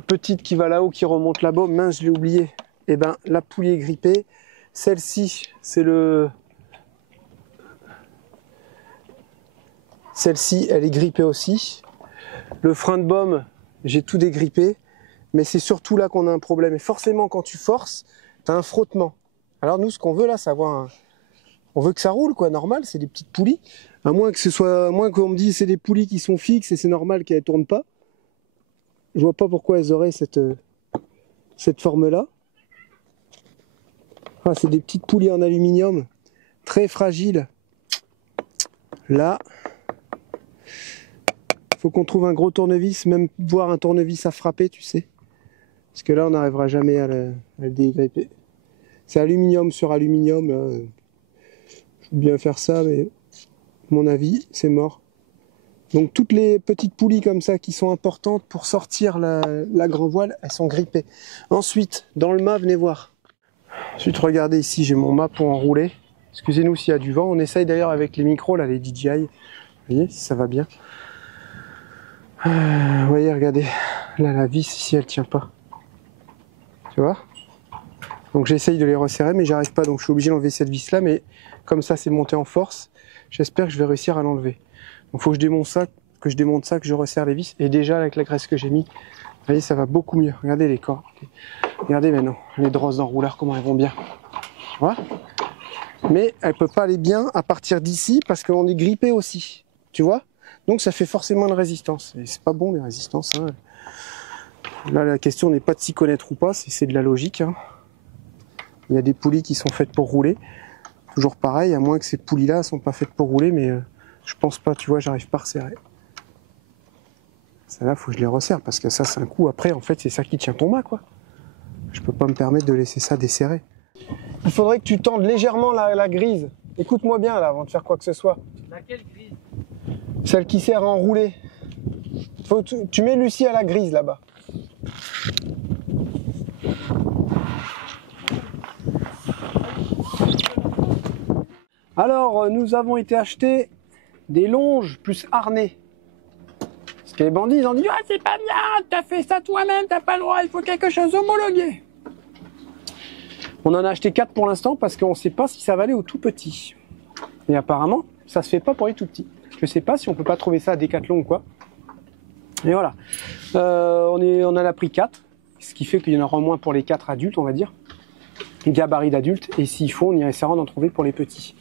petite qui va là-haut, qui remonte là-bas. Mince, je l'ai oublié. Et ben, la poulie est grippée. Celle-ci, c'est le... Celle-ci, elle est grippée aussi. Le frein de baume, j'ai tout dégrippé. Mais c'est surtout là qu'on a un problème. Et forcément, quand tu forces, tu as un frottement. Alors nous, ce qu'on veut là, c'est avoir un... On veut que ça roule, quoi, normal, c'est des petites poulies. À moins qu'on me dise c'est des poulies qui sont fixes et c'est normal qu'elles ne tournent pas. Je vois pas pourquoi elles auraient cette forme-là. Ah, c'est des petites poulies en aluminium, très fragiles. Là, il faut qu'on trouve un gros tournevis, même voir un tournevis à frapper, tu sais. Parce que là, on n'arrivera jamais à le dégripper. C'est aluminium sur aluminium. Là. Je veux bien faire ça, mais à mon avis, c'est mort. Donc toutes les petites poulies comme ça qui sont importantes pour sortir la grand voile, elles sont grippées. Ensuite, dans le mât, venez voir. Ensuite, regardez ici, j'ai mon mât pour enrouler. Excusez-nous s'il y a du vent. On essaye d'ailleurs avec les micros, là, les DJI. Vous voyez, si ça va bien. Vous voyez, regardez. Là, la vis ici, elle tient pas. Tu vois? Donc j'essaye de les resserrer, mais j'arrive pas. Donc je suis obligé d'enlever cette vis-là. Mais comme ça, c'est monté en force. J'espère que je vais réussir à l'enlever. Donc il faut que je démonte ça, que je resserre les vis. Et déjà avec la graisse que j'ai mis, vous voyez, ça va beaucoup mieux. Regardez les corps. Regardez maintenant les drosses d'enrouleur, comment elles vont bien. Voilà. Mais elle peut pas aller bien à partir d'ici parce qu'on est grippé aussi. Tu vois? Donc ça fait forcément une résistance. Et c'est pas bon les résistances. Hein. Là la question n'est pas de s'y connaître ou pas, c'est de la logique. Hein. Il y a des poulies qui sont faites pour rouler. Toujours pareil, à moins que ces poulies-là ne sont pas faites pour rouler, mais je pense pas, tu vois, j'arrive pas à resserrer. Ça là, faut que je les resserre, parce que ça, c'est un coup. Après, en fait, c'est ça qui tient ton mât, quoi. Je peux pas me permettre de laisser ça desserrer. Il faudrait que tu tendes légèrement la grise. Écoute-moi bien, là, avant de faire quoi que ce soit. Laquelle grise? Celle qui sert à enrouler. Tu mets Lucie à la grise, là-bas. Alors, nous avons été acheter des longes plus harnais. Parce que les bandits, ils ont dit « Ah, c'est pas bien, t'as fait ça toi-même, t'as pas le droit, il faut quelque chose homologué. » On en a acheté 4 pour l'instant parce qu'on ne sait pas si ça va aller aux tout petits. Et apparemment, ça se fait pas pour les tout petits. Je sais pas si on peut pas trouver ça à Decathlon ou quoi. Et voilà. On en a pris 4, ce qui fait qu'il y en aura moins pour les 4 adultes, on va dire. Gabarit d'adultes. Et s'il faut, on essaiera d'en trouver pour les petits.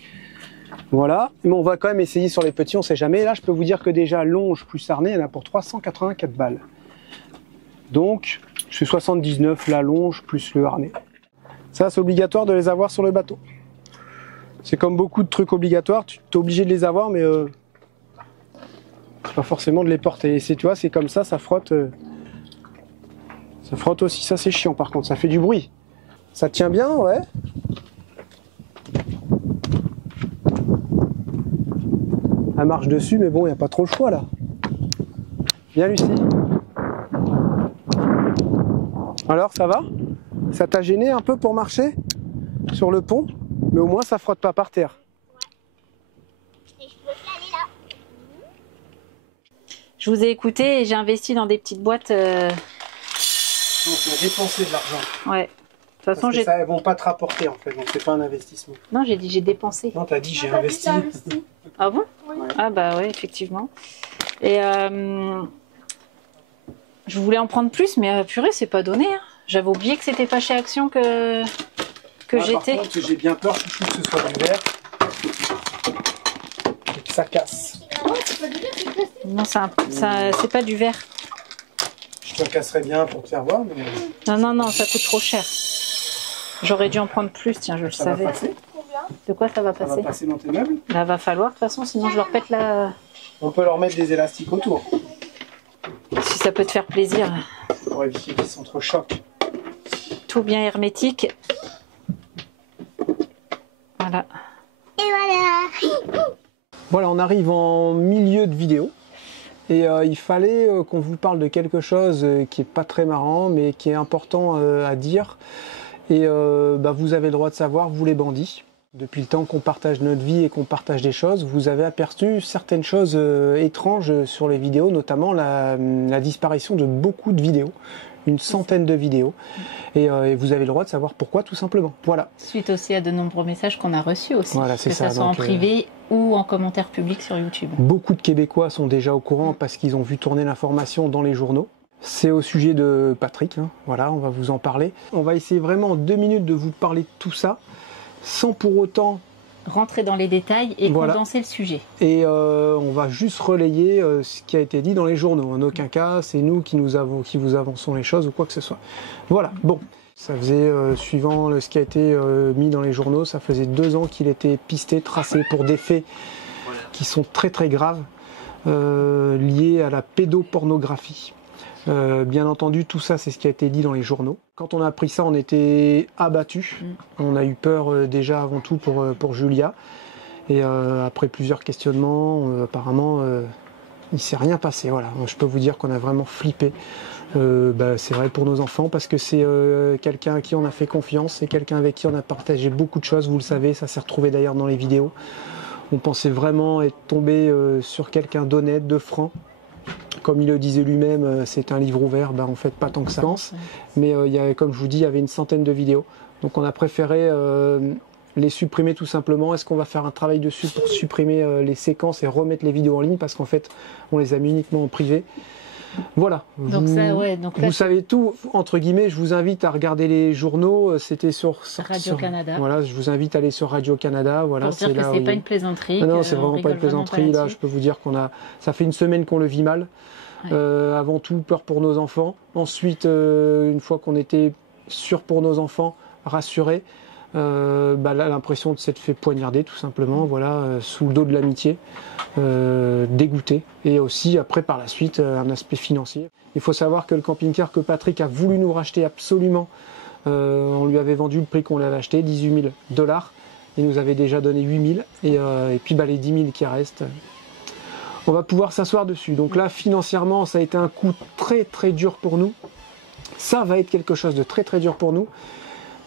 Voilà, mais on va quand même essayer sur les petits, on sait jamais. Là, je peux vous dire que déjà, longe plus harnais, elle a pour 384 balles. Donc, c'est 79 la longe plus le harnais. Ça, c'est obligatoire de les avoir sur le bateau. C'est comme beaucoup de trucs obligatoires, tu es obligé de les avoir, mais c'est pas forcément de les porter. Et tu vois, c'est comme ça frotte. Ça frotte aussi, ça c'est chiant par contre, ça fait du bruit. Ça tient bien, ouais. Elle marche dessus, mais bon, il n'y a pas trop le choix là. Bien Lucie. Alors, ça va? Ça t'a gêné un peu pour marcher sur le pont? Mais au moins, ça frotte pas par terre. Et je peux aller là. Je vous ai écouté et j'ai investi dans des petites boîtes. Donc, on a dépensé de l'argent. Ouais. De toute façon, j'ai. Ça, elles vont pas te rapporter en fait, donc c'est pas un investissement. Non, j'ai dit j'ai dépensé. Non, t'as dit j'ai investi. Ah bon? Oui. Ah bah ouais, effectivement. Et je voulais en prendre plus, mais purée, c'est pas donné. Hein. J'avais oublié que c'était pas chez Action que j'étais. Par contre, j'ai bien peur que ce soit du verre et que ça casse. Non, c'est pas du verre. Je te casserais bien pour te faire voir, mais Non, ça coûte trop cher. J'aurais dû en prendre plus, tiens, je le ça savais. va passer. De quoi ça va Ça passer? va passer dans tes meubles. Là, va falloir, de toute façon, sinon je leur pète la... On peut leur mettre des élastiques autour Si ça peut te faire plaisir. pour éviter qu'ils s'entrechoquent. Tout bien hermétique. Voilà. Et voilà. Voilà, on arrive en milieu de vidéo. Et il fallait qu'on vous parle de quelque chose qui est pas très marrant, mais qui est important à dire. Et vous avez le droit de savoir, vous les bandits. Depuis le temps qu'on partage notre vie et qu'on partage des choses, vous avez aperçu certaines choses étranges sur les vidéos, notamment la disparition de beaucoup de vidéos, une centaine de vidéos. Et vous avez le droit de savoir pourquoi, tout simplement. Voilà. Suite aussi à de nombreux messages qu'on a reçus aussi. Voilà, c'est que ça. ça soit Donc, en privé ou en commentaire public sur YouTube. Beaucoup de Québécois sont déjà au courant parce qu'ils ont vu tourner l'information dans les journaux. C'est au sujet de Patrick, hein. Voilà, on va vous en parler. On va essayer vraiment en 2 minutes de vous parler de tout ça, sans pour autant Rentrer dans les détails et Voilà. condenser le sujet. Et on va juste relayer ce qui a été dit dans les journaux. En aucun cas, c'est nous qui vous avançons les choses ou quoi que ce soit. Voilà, bon. Ça faisait, suivant ce qui a été mis dans les journaux, ça faisait 2 ans qu'il était pisté, tracé pour des faits qui sont très très graves, liés à la pédopornographie. Bien entendu, tout ça, c'est ce qui a été dit dans les journaux. Quand on a appris ça, on était abattus. On a eu peur déjà avant tout pour Julia. Et après plusieurs questionnements, apparemment, il s'est rien passé. Voilà, je peux vous dire qu'on a vraiment flippé. C'est vrai pour nos enfants parce que c'est quelqu'un à qui on a fait confiance, c'est quelqu'un avec qui on a partagé beaucoup de choses. Vous le savez, ça s'est retrouvé d'ailleurs dans les vidéos. On pensait vraiment être tombé sur quelqu'un d'honnête, de franc. Comme il le disait lui-même, c'est un livre ouvert, en fait pas tant que ça. Mais comme je vous dis, il y avait une centaine de vidéos. Donc on a préféré les supprimer tout simplement. Est-ce qu'on va faire un travail dessus pour supprimer les séquences et remettre les vidéos en ligne? Parce qu'en fait, on les a mis uniquement en privé. Voilà, Donc vous savez tout, entre guillemets, je vous invite à regarder les journaux, c'était sur Radio-Canada. Voilà, je vous invite à aller sur Radio-Canada. Voilà, pour dire que c'est pas une plaisanterie. Non, c'est vraiment pas une plaisanterie. Là, je peux vous dire ça fait une semaine qu'on le vit mal. Ouais. Avant tout, peur pour nos enfants. Ensuite, une fois qu'on était sûr pour nos enfants, rassurés, l'impression de s'être fait poignarder tout simplement, voilà, sous le dos de l'amitié, dégoûté, et aussi après par la suite un aspect financier. Il faut savoir que le camping-car que Patrick a voulu nous racheter absolument, on lui avait vendu le prix qu'on l'avait acheté, 18 000 $, il nous avait déjà donné 8 000, et puis les 10 000 qui restent, on va pouvoir s'asseoir dessus. Donc là, financièrement, ça a été un coup très très dur pour nous. Ça va être quelque chose de très très dur pour nous.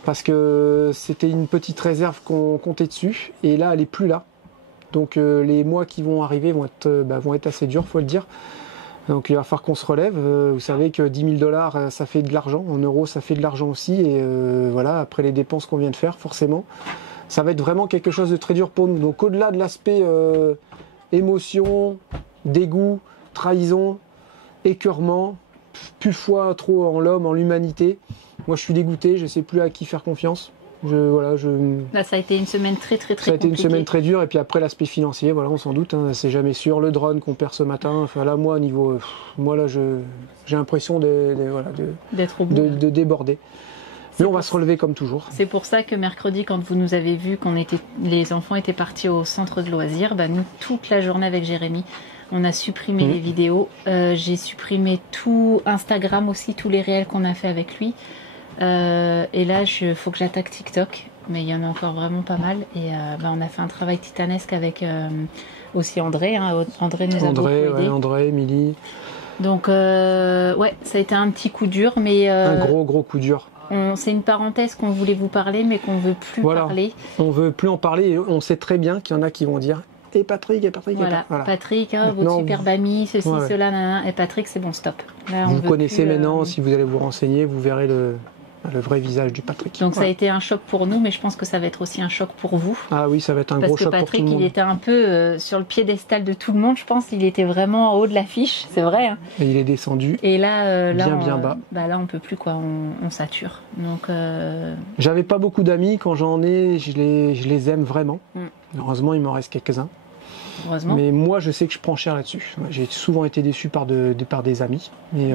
Parce que c'était une petite réserve qu'on comptait dessus, et là elle est plus là. Donc les mois qui vont arriver vont être assez durs, faut le dire. Donc il va falloir qu'on se relève. Vous savez que 10 000 $, ça fait de l'argent. En euros, ça fait de l'argent aussi. Et voilà, après les dépenses qu'on vient de faire, forcément, ça va être vraiment quelque chose de très dur pour nous. Donc au-delà de l'aspect émotion, dégoût, trahison, écœurement, plus foi trop en l'homme, en l'humanité. Moi, je suis dégoûté, je ne sais plus à qui faire confiance. Là, ça a été une semaine très compliquée. Ça a été une semaine très dure, et puis après l'aspect financier, voilà, on s'en doute, hein, c'est jamais sûr. Le drone qu'on perd ce matin, enfin là, moi, j'ai l'impression de déborder. Mais on va se relever comme toujours. C'est pour ça que mercredi, quand vous nous avez vu qu'on était, les enfants étaient partis au centre de loisirs, bah nous, toute la journée avec Jérémy, on a supprimé les vidéos. J'ai supprimé tout Instagram aussi, tous les réels qu'on a fait avec lui. Et là, faut que j'attaque TikTok. Mais il y en a encore vraiment pas mal. Et on a fait un travail titanesque avec aussi André. Hein. André nous a beaucoup aidé. Ouais, André, Émilie. Donc, ouais, ça a été un petit coup dur. Mais, un gros coup dur. C'est une parenthèse qu'on voulait vous parler, mais qu'on ne veut plus parler. On ne veut plus en parler. Et on sait très bien qu'il y en a qui vont dire « Et Patrick, et Patrick, voilà. Voilà. Patrick, hein, votre superbe ami, ceci, cela, nanana. Et Patrick, c'est bon, stop. Là, vous connaissez maintenant, si vous allez vous renseigner, vous verrez le vrai visage du Patrick. Donc ça a été un choc pour nous, mais je pense que ça va être aussi un choc pour vous. Ah oui, ça va être un gros choc pour tout le monde. Parce que Patrick, il était un peu sur le piédestal de tout le monde, je pense. Il était vraiment en haut de l'affiche, c'est vrai. Hein. Et il est descendu. Et là, bien bas. Là, on peut plus, quoi. On sature. Donc. J'avais pas beaucoup d'amis. Quand j'en ai, je les aime vraiment. Heureusement, il m'en reste quelques-uns. Heureusement. Mais moi, je sais que je prends cher là-dessus. J'ai souvent été déçu par des amis. Mais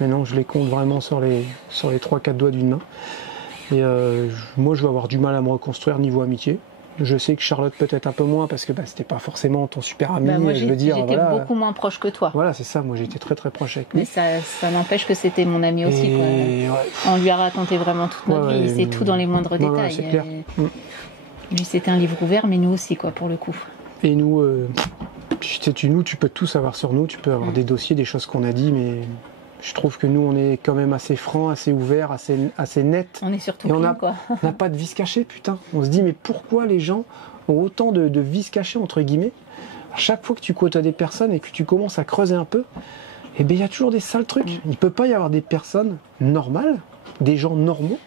maintenant, je les compte vraiment sur les 3-4 doigts d'une main. Et moi, je vais avoir du mal à me reconstruire niveau amitié. Je sais que Charlotte peut-être un peu moins parce que c'était pas forcément ton super ami. Moi, je veux dire, j'étais beaucoup moins proche que toi. Voilà, c'est ça. Moi, j'étais très très proche avec lui. Mais ça n'empêche que c'était mon ami aussi. Quoi. Ouais. On lui a raconté vraiment toute notre vie. Il sait tout dans les moindres détails. C'est clair. Lui, c'était un livre ouvert, mais nous aussi, quoi, pour le coup. Et nous, tu peux tout savoir sur nous. Tu peux avoir des dossiers, des choses qu'on a dit, mais je trouve que nous, on est quand même assez franc, assez ouvert, assez net. On est surtout et quoi. On n'a pas de vice caché, putain. On se dit, mais pourquoi les gens ont autant de vices cachés, entre guillemets? À chaque fois que tu côtoies des personnes et que tu commences à creuser un peu, eh bien, il y a toujours des sales trucs. Il ne peut pas y avoir des personnes normales, des gens normaux.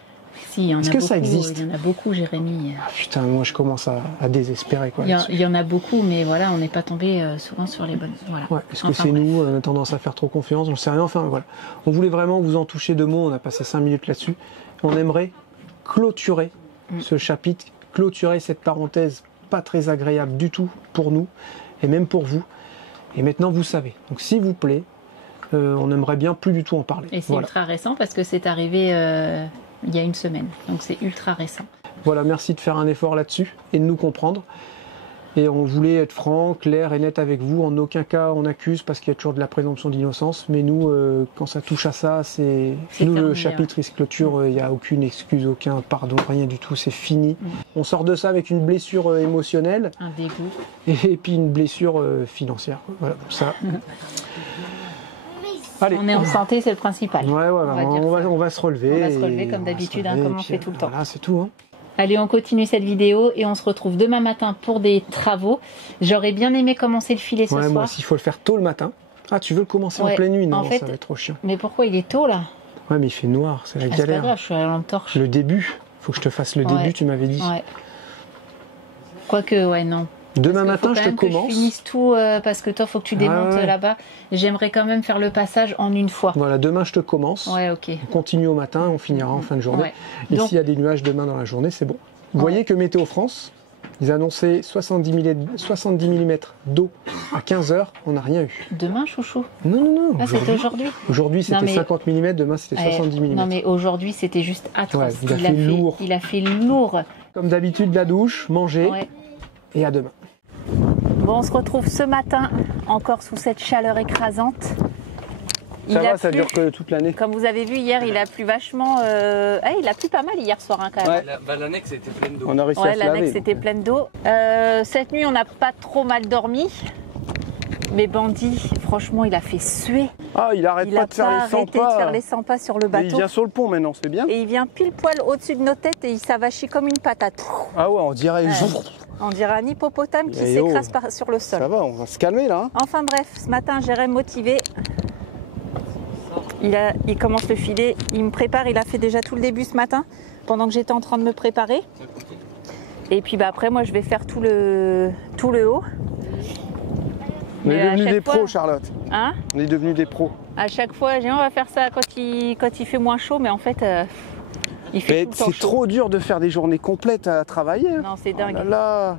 Si, Est-ce que ça existe? Il y en a beaucoup, Jérémy. Ah, putain, moi je commence à désespérer. Quoi, il y en a beaucoup, mais voilà, on n'est pas tombé souvent sur les bonnes. Voilà. Ouais, est-ce que c'est nous, on a tendance à faire trop confiance? J'en sais rien. Enfin voilà. On voulait vraiment vous en toucher 2 mots, on a passé 5 minutes là-dessus. On aimerait clôturer ce chapitre, clôturer cette parenthèse pas très agréable du tout pour nous, et même pour vous. Et maintenant vous savez. Donc s'il vous plaît, on aimerait bien plus du tout en parler. Et c'est ultra récent parce que c'est arrivé il y a une semaine, donc c'est ultra récent. Voilà, merci de faire un effort là-dessus et de nous comprendre. Et on voulait être franc, clair et net avec vous. En aucun cas on accuse parce qu'il y a toujours de la présomption d'innocence. Mais nous, quand ça touche à ça, c'est nous terminé, le chapitre il se clôture. Il n'y a aucune excuse, aucun pardon, rien du tout. C'est fini. On sort de ça avec une blessure émotionnelle, un dégoût, et puis une blessure financière. Voilà, ça. Allez. On est en santé, c'est le principal. Ouais, on va se relever. On va se relever comme d'habitude, comme on fait tout le temps. Voilà, c'est tout. Hein. Allez, on continue cette vidéo et on se retrouve demain matin pour des travaux. J'aurais bien aimé commencer le filet ce soir. Moi aussi, il faut le faire tôt le matin. Ah, tu veux le commencer en pleine nuit? Non, ça va être trop chiant. Mais pourquoi il est tôt là? Ouais, mais il fait noir, c'est la galère. C'est pas grave, je suis à la lampe torche. Le début, faut que je te fasse le début, tu m'avais dit. Ouais. Quoique, non. Demain matin, je te commence. Que je finisse tout parce que toi, faut que tu démontes là-bas. J'aimerais quand même faire le passage en une fois. Voilà, demain, je te commence. Ouais, ok. On continue au matin, on finira en fin de journée. Ouais. Et s'il y a des nuages demain dans la journée, c'est bon. Vous voyez que Météo France, ils annonçaient 70 mm d'eau à 15h, on n'a rien eu. Demain, chouchou? Non. Ah, c'était aujourd'hui? Aujourd'hui, c'était 50 mm, demain, c'était 70 mm. Non, mais aujourd'hui, c'était juste atroce. Ouais, il a fait lourd. Il a fait lourd. Comme d'habitude, la douche, manger, et à demain. Bon, on se retrouve ce matin, encore sous cette chaleur écrasante. Ça dure que toute l'année. Comme vous avez vu hier, il a plu vachement. Il a plu pas mal hier soir quand même. Ouais, l'annexe était pleine d'eau. On a réussi à se laver. L'annexe était pleine d'eau. Cette nuit, on n'a pas trop mal dormi. Mais Bandit, franchement, il a fait suer. Ah, il arrête pas de faire les 100 pas. Sur le bateau. Et il vient sur le pont maintenant, c'est bien. Et il vient pile poil au-dessus de nos têtes et il s'avachit comme une patate. Ah ouais, on dirait. On dirait un hippopotame qui s'écrase sur le sol. Ça va, on va se calmer là. Enfin bref, ce matin, Jérém motivé. Il commence le filet, il me prépare, il a fait déjà tout le début ce matin, pendant que j'étais en train de me préparer. Et puis après, moi, je vais faire tout le haut. On est devenus des pros, Charlotte. Hein? On est devenus des pros. À chaque fois, j'ai dit, on va faire ça quand il fait moins chaud, mais en fait, il fait tout le temps chaud. C'est trop dur de faire des journées complètes à travailler. Non, c'est dingue. Oh là là.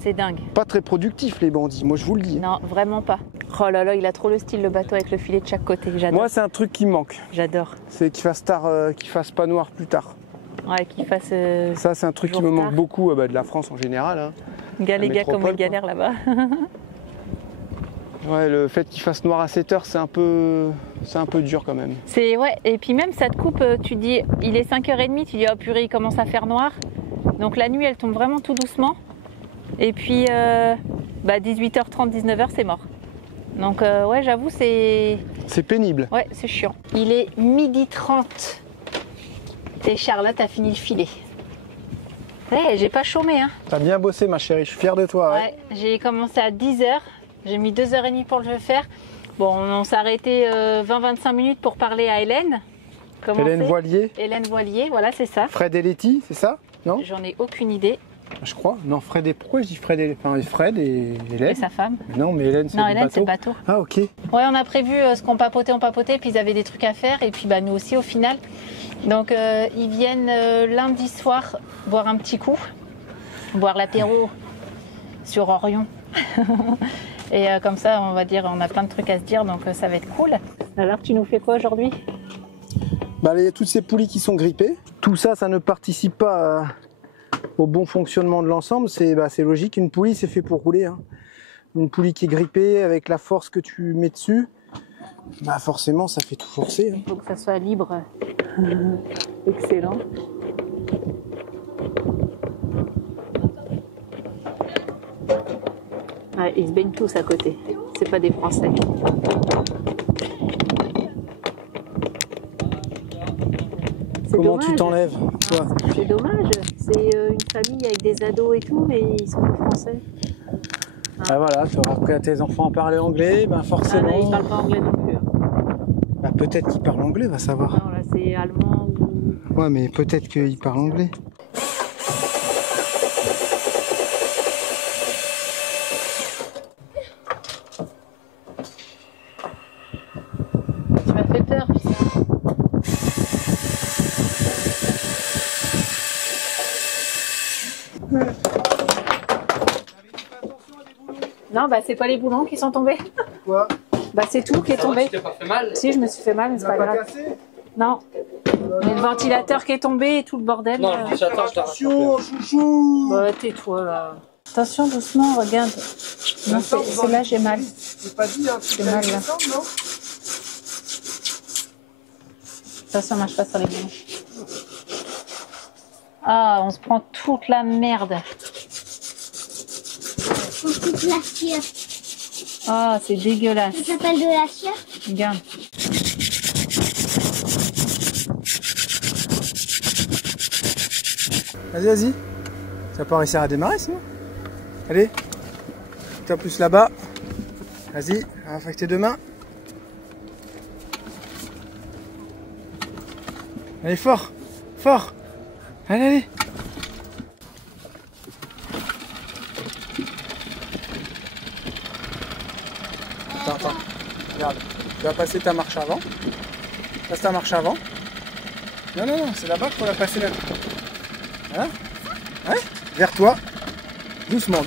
c'est dingue. Pas très productif les bandits, moi je vous le dis. Non, vraiment pas. Oh là là, il a trop le style le bateau avec le filet de chaque côté, j'adore. Moi c'est un truc qui me manque. J'adore. C'est qu'il fasse tard, qu'il fasse pas noir plus tard. Ouais, qu'il fasse... Ça c'est un truc qui me manque beaucoup de la France en général. Hein. Galéga comme ils galèrent là-bas. Ouais, le fait qu'il fasse noir à 7 heures, c'est un peu dur quand même. Ouais, et puis même ça te coupe, tu dis, il est 5h30, tu dis, oh purée, il commence à faire noir. Donc la nuit, elle tombe vraiment tout doucement. Et puis, 18h30, 19h, c'est mort. Donc ouais, j'avoue, c'est... C'est pénible. Ouais, c'est chiant. Il est 12h30. Et Charlotte a fini le filet. Ouais, j'ai pas chômé, hein. T'as bien bossé, ma chérie, je suis fier de toi. Ouais, j'ai commencé à 10h. J'ai mis 2h30 pour le faire. Bon, on s'est arrêté 20-25 minutes pour parler à Hélène. Hélène Voilier. Hélène Voilier, voilà, c'est ça. Fred et Letty, c'est ça? Non? J'en ai aucune idée. Je crois. Non, Fred et... Pourquoi je dis Fred et... Enfin, Fred et Hélène. Et sa femme. Non, mais Hélène, c'est le bateau. Non, Hélène, c'est le bateau. Ah, ok. Ouais, on a prévu ce qu'on papotait, puis ils avaient des trucs à faire, et puis nous aussi au final. Donc, ils viennent lundi soir boire un petit coup, boire l'apéro sur Orion. Et comme ça, on va dire, on a plein de trucs à se dire, donc ça va être cool. Alors, tu nous fais quoi aujourd'hui? Il y a toutes ces poulies qui sont grippées. Tout ça, ça ne participe pas au bon fonctionnement de l'ensemble. C'est logique, une poulie, c'est fait pour rouler. Hein. Une poulie qui est grippée, avec la force que tu mets dessus, forcément, ça fait tout forcer. Hein. Il faut que ça soit libre. Excellent. Ouais, ils se baignent tous à côté. C'est pas des Français. Comment tu t'enlèves, toi? C'est dommage. C'est une famille avec des ados et tout, mais ils sont pas français. Ah voilà, tu auras appris à tes enfants à parler anglais, forcément. Ah, là, ils parlent pas anglais non plus. Peut-être qu'ils parlent anglais, va savoir. Non, là c'est allemand ou... Ouais, mais peut-être qu'ils parlent anglais. Tu m'as fait peur, putain. Non, c'est pas les boulons qui sont tombés. Quoi? C'est tout qui est tombé. Tu t'es pas fait mal? Si, je me suis fait mal, mais c'est pas grave. Non. Il y a le ventilateur qui est tombé et tout le bordel. Non, le ventilateur, je t'arrête. Attention, chouchou! Tais-toi là. Attention, doucement, regarde. Non, c'est là, j'ai mal. C'est pas dit, hein, J'ai mal là. non? Ça marche pas sur les boulons. Ah, on se prend toute la merde. Toute la cire. Ah, c'est dégueulasse. Ça s'appelle de la cire. Regarde. Vas-y. Ça va pas réussir à démarrer sinon. Allez. Toi plus là-bas. Vas-y, avec tes deux mains. Allez, fort. Fort. Allez. Attends. Regarde. Tu vas passer ta marche avant. Passe ta marche avant. Non, c'est là-bas qu'il faut la passer là. Hein? Ouais? Vers toi. Doucement.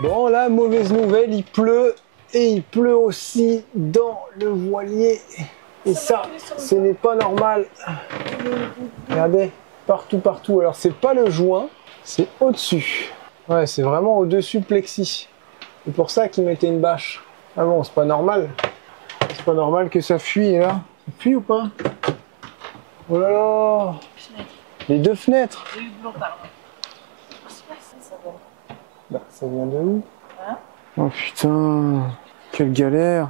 Bon, la mauvaise nouvelle, il pleut et il pleut aussi dans le voilier. Et ça, ce n'est pas normal. Regardez, partout, partout. Alors, c'est pas le joint, c'est au-dessus. Ouais, c'est vraiment au-dessus plexi. C'est pour ça qu'ils mettaient une bâche. Ah bon, c'est pas normal. C'est pas normal que ça fuit, là. Ça fuit ou pas? Oh là là! Les deux fenêtres! Bah, ça vient de où? Oh putain, quelle galère!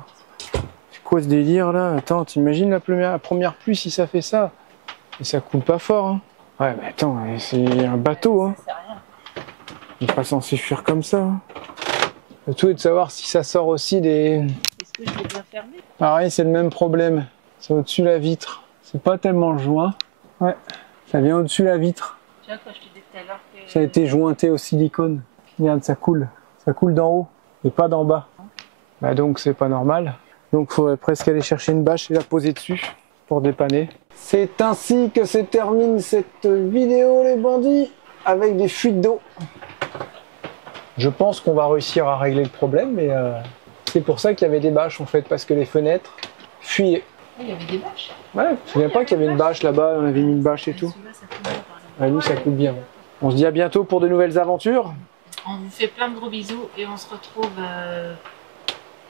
C'est quoi ce délire là? Attends, t'imagines la première pluie si ça fait ça? Et ça coule pas fort, hein? Ouais, mais attends, c'est un bateau, hein? Il n'est pas censé fuir comme ça. Hein. Le tout est de savoir si ça sort aussi des... Est-ce que je vais bien fermer? Pareil, c'est le même problème. C'est au-dessus de la vitre. C'est pas tellement le joint. Ouais, ça vient au-dessus de la vitre. Tu vois, quand je te disais tout à l'heure que... Ça a été jointé au silicone. Regarde, ça coule. Ça coule d'en haut et pas d'en bas. Bah donc c'est pas normal. Donc il faudrait presque aller chercher une bâche et la poser dessus pour dépanner. C'est ainsi que se termine cette vidéo les bandits avec des fuites d'eau. Je pense qu'on va réussir à régler le problème, mais c'est pour ça qu'il y avait des bâches en fait, parce que les fenêtres fuyaient. Il y avait des bâches. Ouais, je ne souviens pas qu'il y avait une bâche là-bas, on avait mis une bâche et tout. Ah, lui, ça coûte bien. On se dit à bientôt pour de nouvelles aventures. On vous fait plein de gros bisous et on se retrouve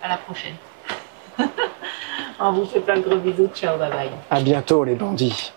à la prochaine. On vous fait plein de gros bisous. Ciao, bye bye. À bientôt les bandits.